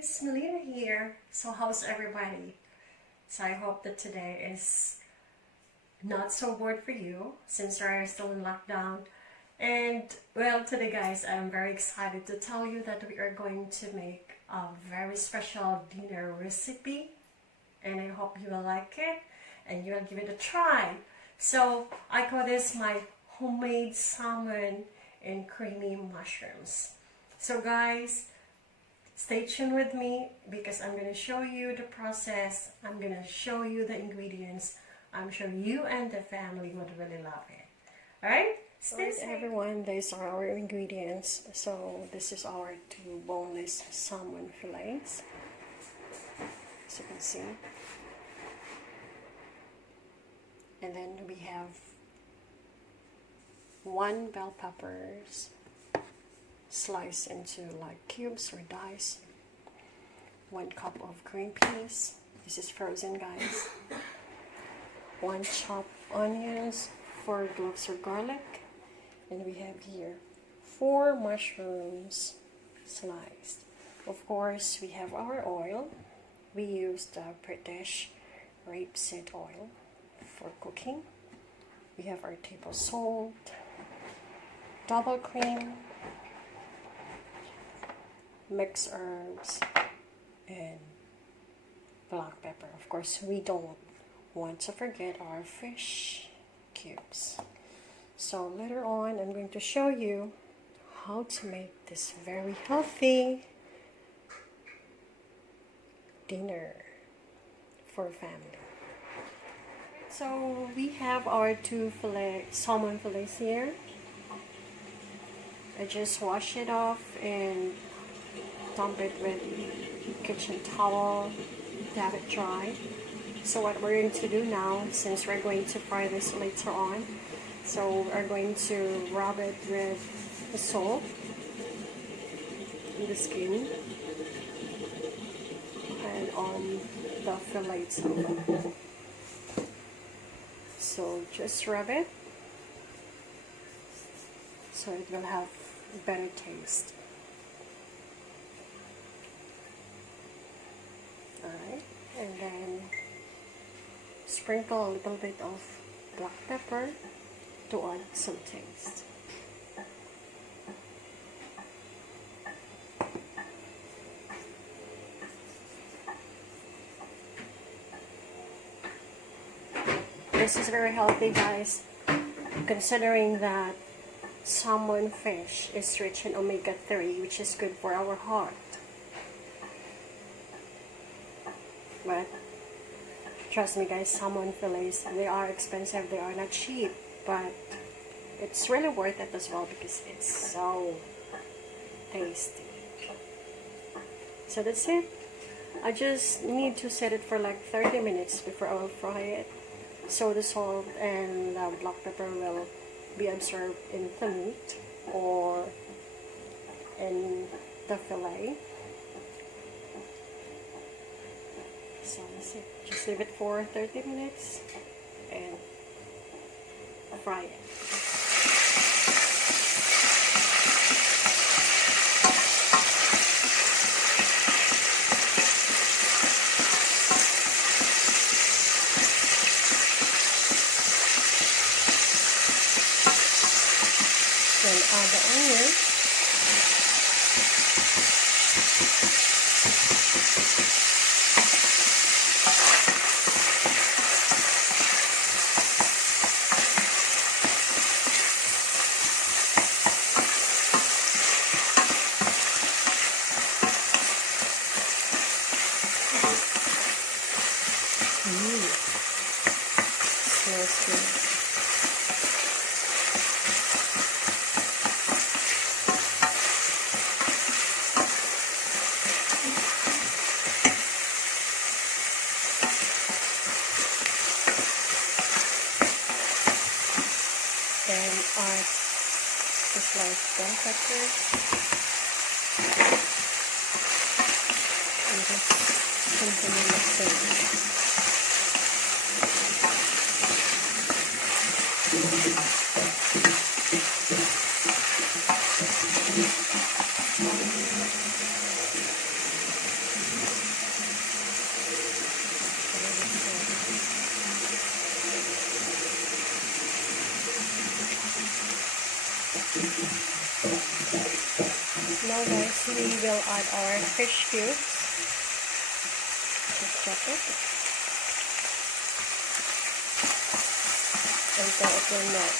guys, Melina here. So how's everybody? So I hope that today is not so bored for you since we're still in lockdown. And well, today guys, I'm very excited to tell you that we are going to make a very special dinner recipe. And I hope you will like it and you will give it a try. So I call this my homemade salmon and creamy mushrooms. So guys, stay tuned with me because I'm going to show you the process. I'm going to show you the ingredients. I'm sure you and the family would really love it. Alright? Stay safe. Everyone, these are our ingredients. So this is our 2 boneless salmon fillets. As you can see. And then we have 1 bell peppers sliced into like cubes or dice, 1 cup of green peas, this is frozen guys, 1 chopped onions, 4 cloves of garlic, and we have here 4 mushrooms sliced. Of course, we have our oil. We use the British rapeseed oil for cooking. We have our table salt, double cream, mixed herbs, and black pepper. Of course, we don't want to forget our fish cubes. So later on, I'm going to show you how to make this very healthy dinner for family. So we have our 2 salmon fillets here. I just wash it off and dump it with kitchen towel to have it dry. So what we're going to do now, since we're going to fry this later on, so we're going to rub it with the salt in the skin and on the fillets. So just rub it so it will have better taste. Alright, and then sprinkle a little bit of black pepper to add some taste. This is very healthy guys, considering that salmon fish is rich in omega-3, which is good for our heart. But trust me guys, salmon fillets, they are expensive, they are not cheap, but it's really worth it as well because it's so tasty. So that's it. I just need to set it for like 30 minutes before I will fry it, so the salt and the black pepper will be absorbed in the meat or in the fillet. So that's it. Just leave it for 30 minutes and fry it. Then add the onion. Smells good. Then add the sliced bell peppers and just continue mixing. Now guys, we will add our fish cubes. Just chop it until it will melt.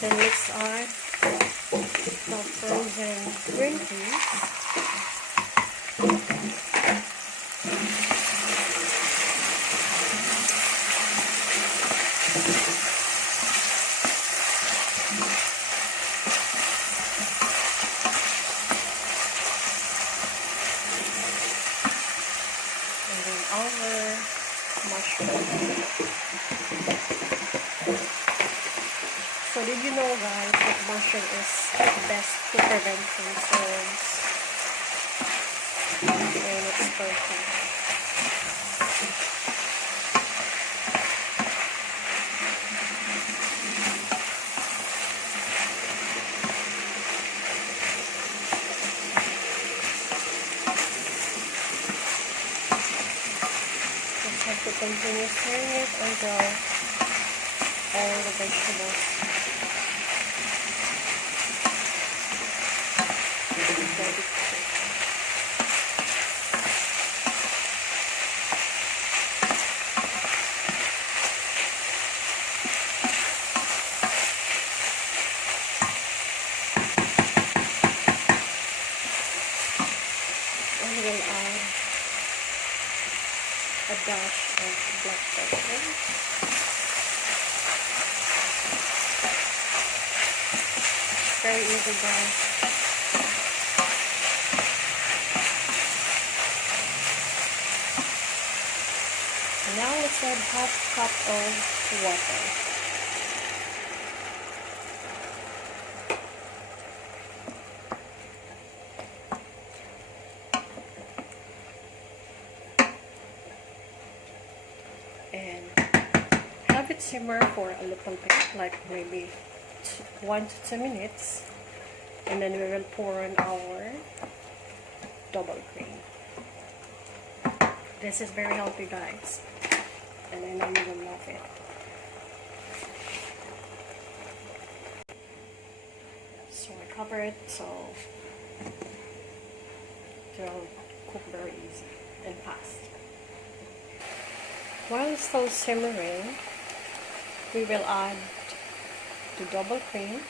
Then let's add the frozen green peas. And then our mushroom. So did you know guys that mushroom is best to prevent cancers and it's perfect. Just have to continue stirring it until all the vegetables ready. And we'll add a dash of black pepper. Very easy guys. And now let's add half cup of water. And have it simmer for a little bit, like maybe 1 to 2 minutes, and then we will pour on our double cream. This is very healthy guys, and I know you will love it. So I cover it so it will cook very easy and fast. While it's still simmering, we will add the double cream.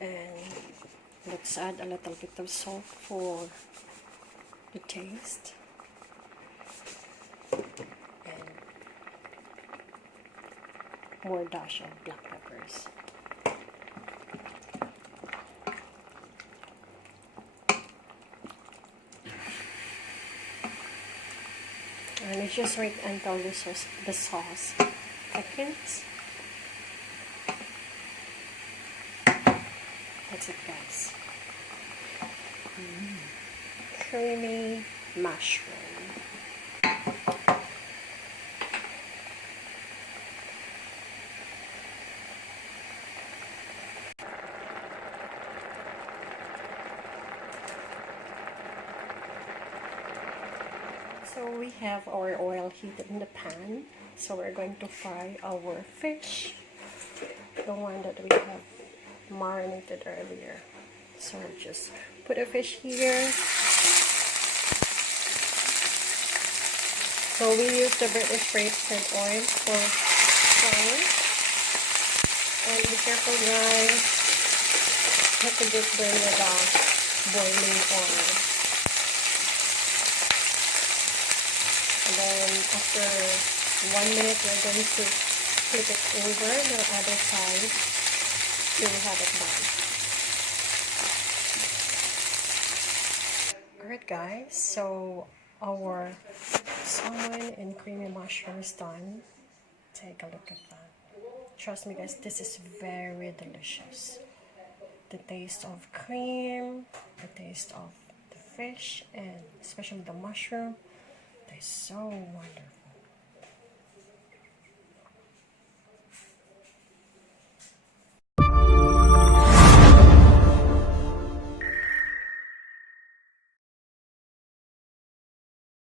And let's add a little bit of salt for the taste. And more dash of black peppers. And it's just wait until the sauce thickens. That's it guys. Creamy mushroom. So we have our oil heated in the pan. So we're going to fry our fish, the one that we have marinated earlier. So just put a fish here. So we use the British rapeseed oil for frying. And be careful guys, you have to just burn without boiling oil. And then after 1 minute, we're going to flip it over the other side to have it done. Alright guys, so our salmon and creamy mushroom is done. Take a look at that. Trust me guys, this is very delicious. The taste of cream, the taste of the fish, and especially the mushroom, they're so wonderful.